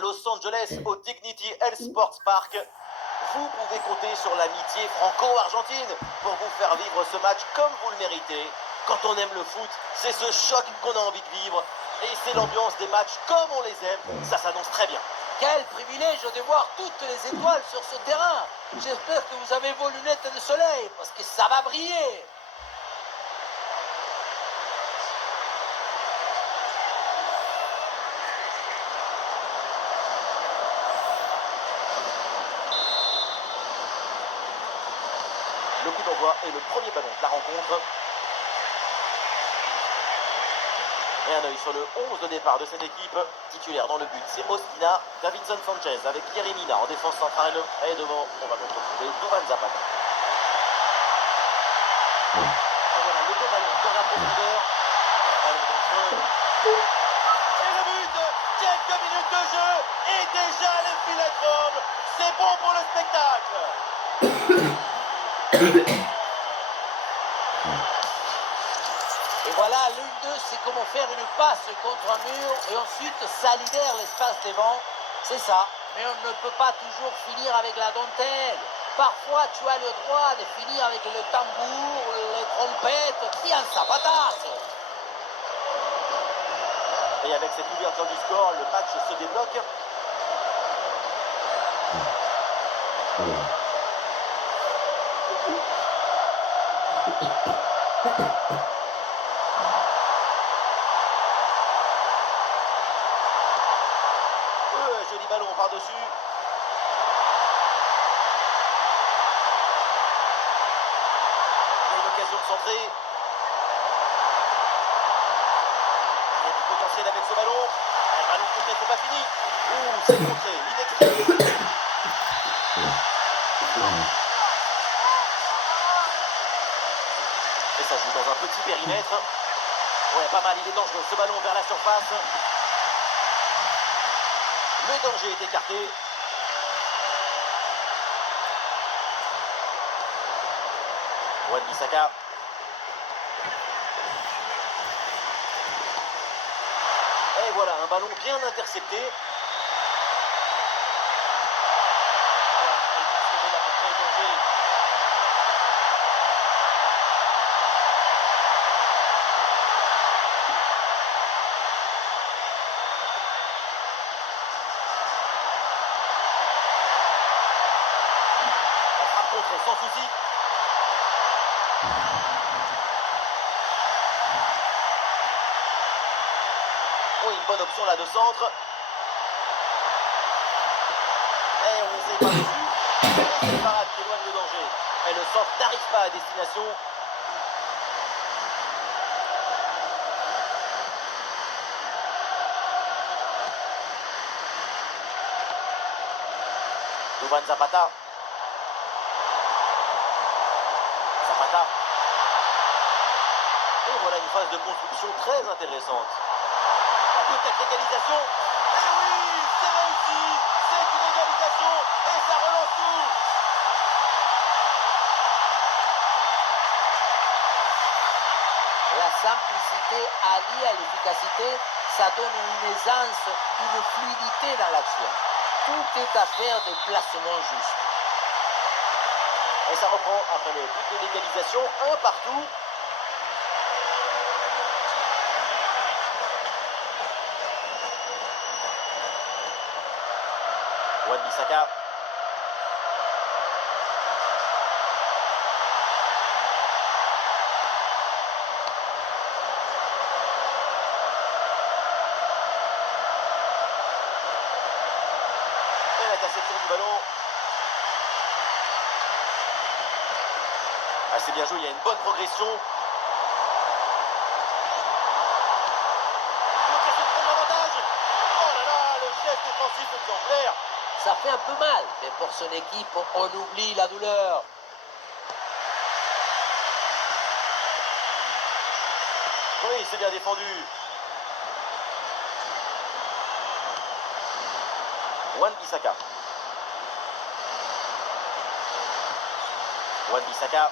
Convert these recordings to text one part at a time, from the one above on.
Los Angeles au Dignity Health Sports Park. Vous pouvez compter sur l'amitié franco-argentine pour vous faire vivre ce match comme vous le méritez. Quand on aime le foot, c'est ce choc qu'on a envie de vivre. Et c'est l'ambiance des matchs comme on les aime. Ça s'annonce très bien. Quel privilège de voir toutes les étoiles sur ce terrain. J'espère que vous avez vos lunettes de soleil parce que ça va briller. Le coup d'envoi est le premier ballon de la rencontre. Et un œil sur le 11 de départ de cette équipe. Titulaire dans le but, c'est Ospina, Davinson Sanchez avec Yeremina en défense centrale. Et devant, on va donc retrouver Duvan Zapata. Et voilà le beau ballon dans la profondeur. Ballon dangereux. Et le but, quelques minutes de jeu. Et déjà les filets tremblent. C'est bon pour le spectacle. Et voilà, l'une d'eux, c'est comment faire une passe contre un mur et ensuite ça libère l'espace devant. C'est ça. Mais on ne peut pas toujours finir avec la dentelle. Parfois, tu as le droit de finir avec le tambour, les trompettes, bien Zapata. Et avec cette ouverture du score, le match se débloque. Joli ballon par-dessus. Il y a une occasion de centrer. Il y a du potentiel avec ce ballon. Le ballon contré, c'est pas fini. Ouh, c'est contré, inextrait. Et ça joue dans un petit périmètre. Ouais, pas mal, il est dangereux. Ce ballon vers la surface. Le danger est écarté. Wan-Bissaka. Et voilà, un ballon bien intercepté. Sans souci. Oh, une bonne option là de centre. Et on ne sait pas dessus. C'est Farad qui éloigne le danger. Et le centre n'arrive pas à destination. Duvan Zapata. Et voilà une phase de construction très intéressante. Peut-être l'égalisation. Et oui, c'est réussi. C'est une égalisation et ça relance tout. La simplicité alliée à l'efficacité, ça donne une aisance, une fluidité dans l'action. Tout est affaire de placement juste. Et ça reprend après le but de l'égalisation, un partout. Wan-Bissaka. Et la interception du ballon. Ah, c'est bien joué, il y a une bonne progression. L'occasion de prendre l'avantage. Oh là là, le geste défensif exemplaire. Ça fait un peu mal, mais pour son équipe, on oublie la douleur. Oui, c'est bien défendu. Wan-Bissaka. Wan-Bissaka.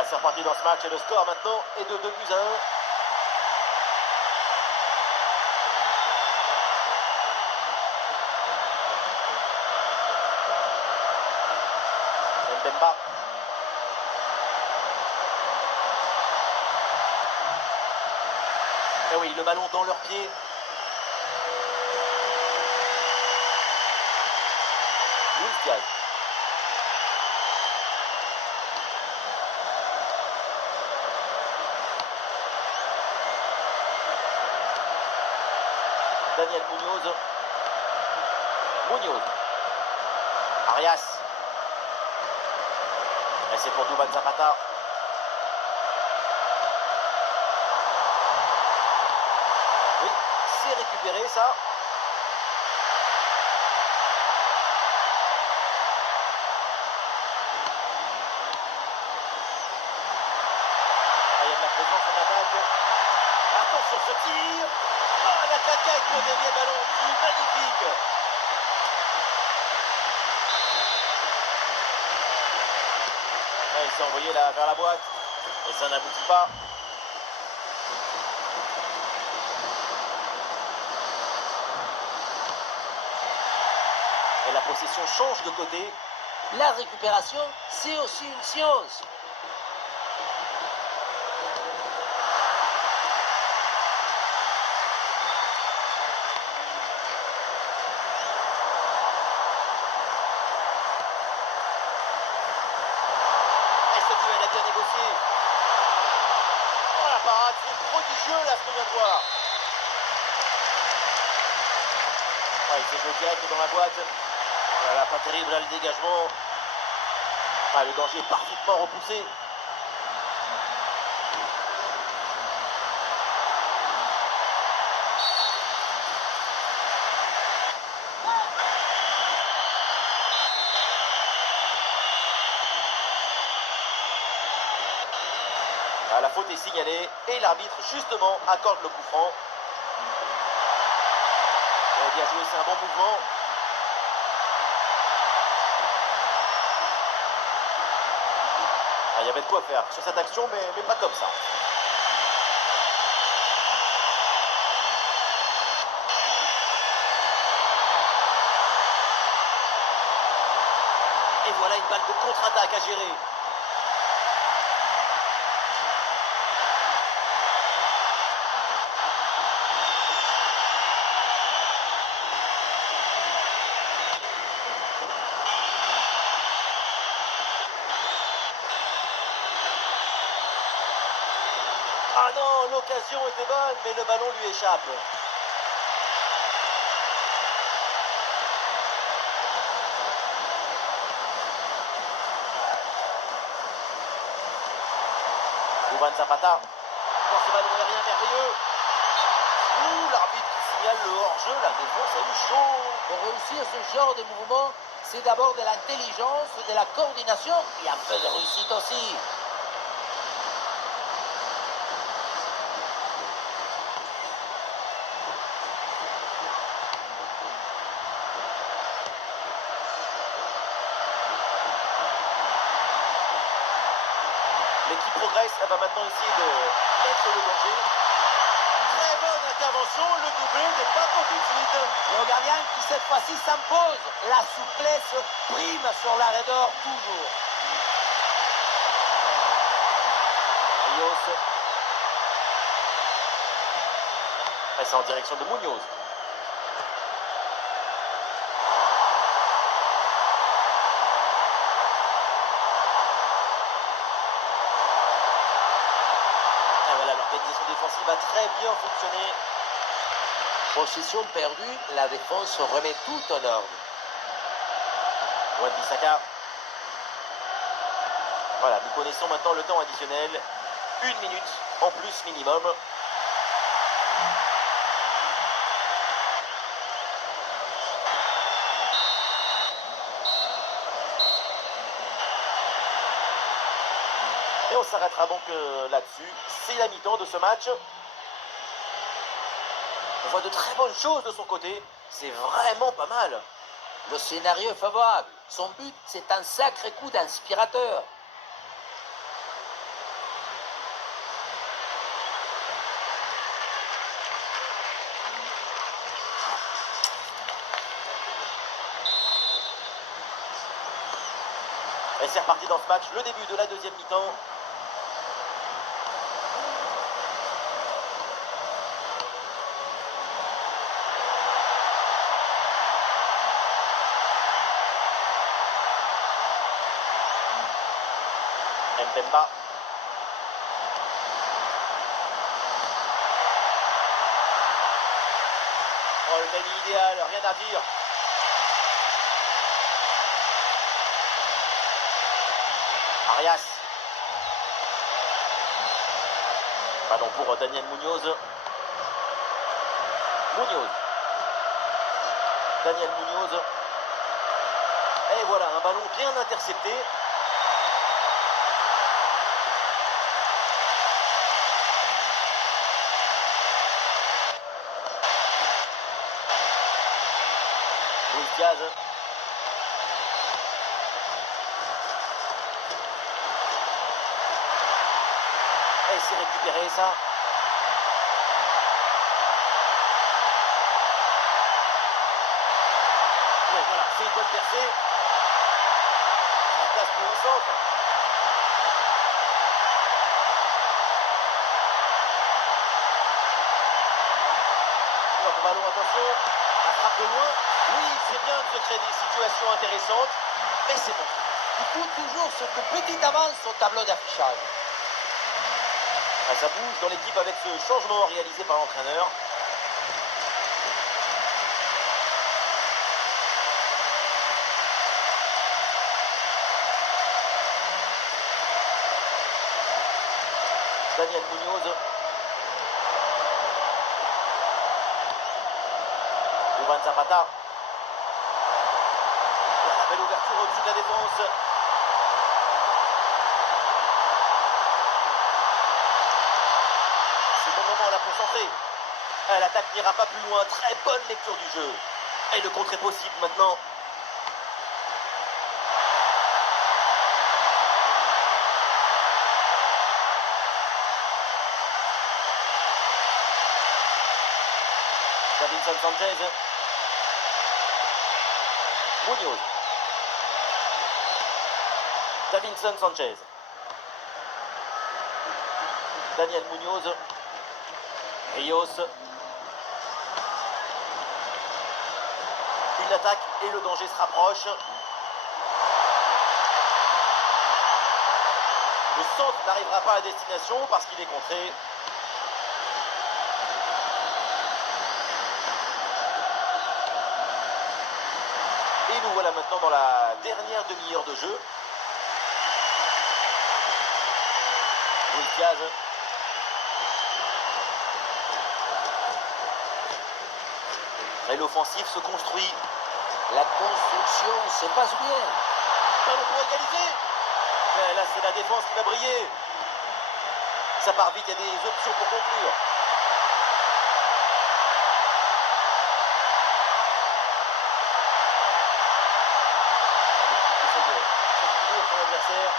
Voilà, c'est reparti dans ce match et le score maintenant est de 2 buts à 1. Mbemba. Et oui, le ballon dans leurs pieds. Luis Diaz. Daniel Munoz. Munoz. Arias. Et c'est pour Duván Zapata. Oui, c'est récupéré ça. Ah, il y a de la présence en attaque. Attention ce tir. Ah, la cacaille pour dévier le ballon. Magnifique. Ah, il s'est envoyé là vers la boîte. Et ça n'aboutit pas. Et la possession change de côté. La récupération, c'est aussi une science. Et ce duel a bien négocié. Oh la parade, c'est prodigieux là ce qu'on vient de voir. Ouais, il s'est joué direct dans la boîte. Oh là là, pas terrible là le dégagement. Ah, le danger est parfaitement repoussé. Ah, la faute est signalée et l'arbitre justement accorde le coup franc. Et bien joué, c'est un bon mouvement. Ah, il y avait de quoi faire sur cette action, mais pas comme ça. Et voilà une balle de contre-attaque à gérer. Ah non, l'occasion était bonne, mais le ballon lui échappe. Duván Zapata. Oh, ce ballon aérien merveilleux. Ouh, l'arbitre qui signale le hors-jeu, la défense a eu chaud. Pour réussir ce genre de mouvement, c'est d'abord de l'intelligence, de la coordination et un peu de réussite aussi. L'équipe progresse, elle va maintenant essayer de mettre le danger. Très bonne intervention, le doublé n'est pas pour tout de suite. Le gardien qui cette fois-ci s'impose. La souplesse prime sur la raideur toujours. Rios. Et c'est en direction de Munoz. Et voilà, l'organisation défensive a très bien fonctionné. Possession perdue, la défense remet tout en ordre. Wan-Bissaka. Voilà, nous connaissons maintenant le temps additionnel. 1 minute en plus minimum. Et on s'arrêtera donc là-dessus. C'est la mi-temps de ce match. On voit de très bonnes choses de son côté. C'est vraiment pas mal. Le scénario est favorable. Son but, c'est un sacré coup d'inspirateur. c'est reparti dans ce match, le début de la deuxième mi-temps. Mbemba. Oh, le timing idéal, rien à dire. Arias. Ballon pour Daniel Munoz. Daniel Munoz. Et voilà, un ballon bien intercepté. Luis Diaz. Et c'est récupéré ça. Ouais, voilà, c'est une bonne percée. La place pour le centre. Le ballon, attention. La frappe de loin. Oui, c'est bien de se créer des situations intéressantes, mais c'est bon. Il faut toujours cette petite avance au tableau d'affichage. Ah, ça bouge dans l'équipe avec ce changement réalisé par l'entraîneur. Daniel Munoz. Duván Zapata. La belle ouverture au-dessus de la défense. C'est bon moment là pour centrer. L'attaque n'ira pas plus loin. Très bonne lecture du jeu. Et le contre est possible maintenant. Davinson Sanchez. Munoz. Davinson Sanchez. Daniel Munoz. Rios. Une attaque et le danger se rapproche. Le centre n'arrivera pas à destination parce qu'il est contré. Et nous voilà maintenant dans la dernière demi-heure de jeu. Luis Diaz. Et l'offensif se construit. La construction se passe bien. Ballon pour égaliser. Mais là, c'est la défense qui va briller. Ça part vite, il y a des options pour conclure. On essaie de secourir son adversaire.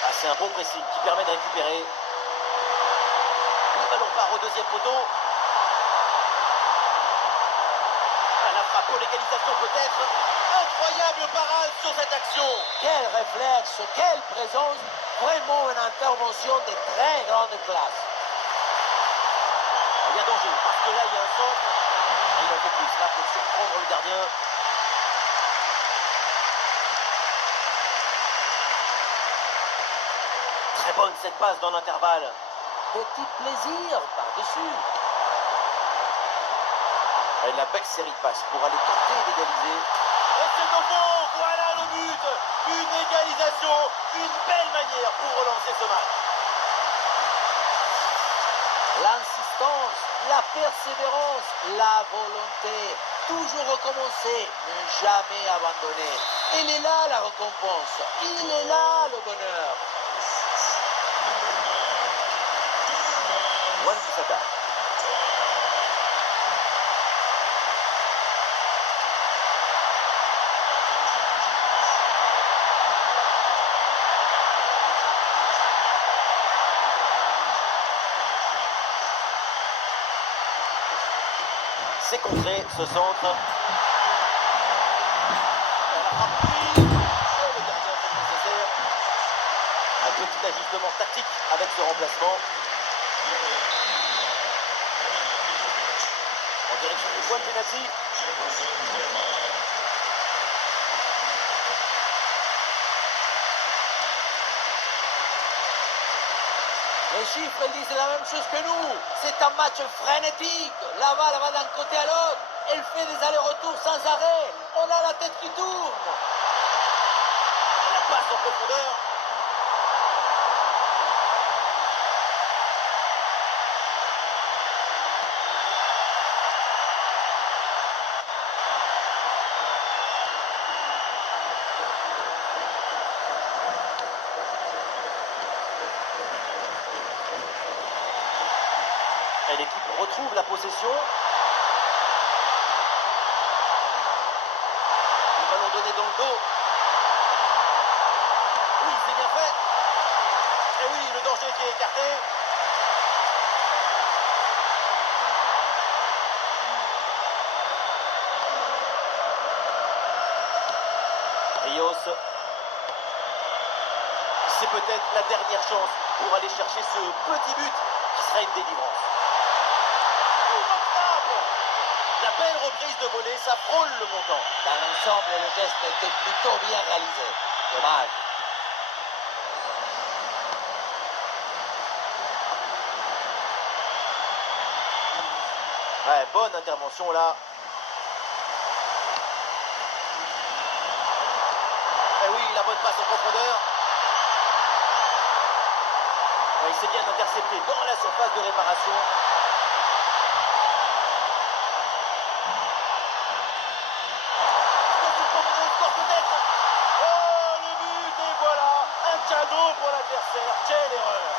Ah, c'est un bon pressing qui permet de récupérer. Le ballon part au deuxième poteau. Ah, la frappe pour l'égalisation peut-être. Incroyable parade sur cette action. Quel réflexe, quelle présence. Vraiment une intervention de très grande classe. Il y a danger parce que là il y a un centre. Et il en fait plus là pour surprendre le gardien. Très bonne cette passe dans l'intervalle. Petit plaisir par-dessus. Et la belle série de passes pour aller tenter d'égaliser. Et c'est au fond, voilà le but. Une égalisation, une belle manière pour relancer ce match. la persévérance, la volonté. Toujours recommencer, ne jamais abandonner. Elle est là la récompense, il est là le bonheur. Wan-Bissaka. C'est contré, ce centre. Et le gardien fait le nécessaire. Un petit ajustement tactique avec ce remplacement. En direction du point de pénalty. Les chiffres ils disent la même chose que nous. C'est un match frénétique. La balle va d'un côté à l'autre. Elle fait des allers-retours sans arrêt. On a la tête qui tourne. La passe en profondeur. Et l'équipe retrouve la possession. Le ballon donné dans le dos. Oui, c'est bien fait. Et oui, le danger qui est écarté. Rios. C'est peut-être la dernière chance pour aller chercher ce petit but qui sera une délivrance. La belle reprise de volée, ça frôle le montant. Dans l'ensemble, le geste était plutôt bien réalisé. Dommage. Ouais, bonne intervention là. Et oui, la bonne passe en profondeur. Ouais, il s'est bien intercepté dans la surface de réparation. Oh, le but, et voilà, un cadeau pour l'adversaire. Quelle erreur!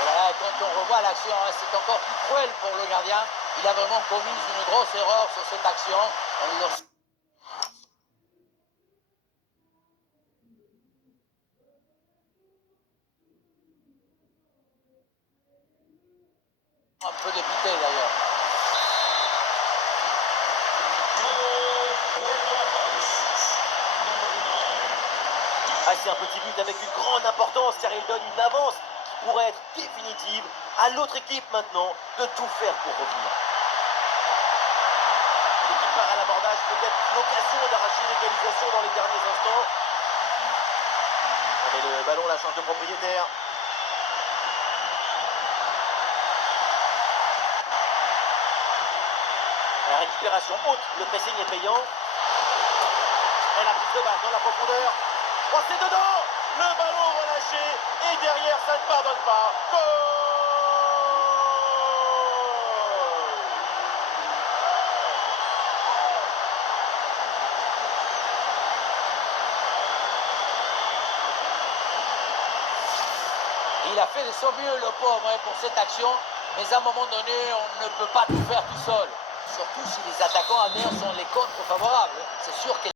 Et voilà, quand on revoit l'action, c'est encore plus cruel pour le gardien. Il a vraiment commis une grosse erreur sur cette action. On lui donne un peu dépité d'ailleurs. Ah, c'est un petit but avec une grande importance car il donne une avance qui pourrait être définitive. À l'autre équipe maintenant de tout faire pour revenir. L'équipe part à l'abordage, peut-être l'occasion d'arracher l'égalisation dans les derniers instants. Mais le ballon la change de propriétaire. La récupération haute, le pressing est payant. Et la prise de balle dans la profondeur. Oh, c'est dedans! Le ballon relâché. Et derrière, ça ne pardonne pas. Goal! Il a fait de son mieux, le pauvre, pour cette action. Mais à un moment donné, on ne peut pas tout faire tout seul. Surtout si les attaquants adverses sont les contre favorables. C'est sûr que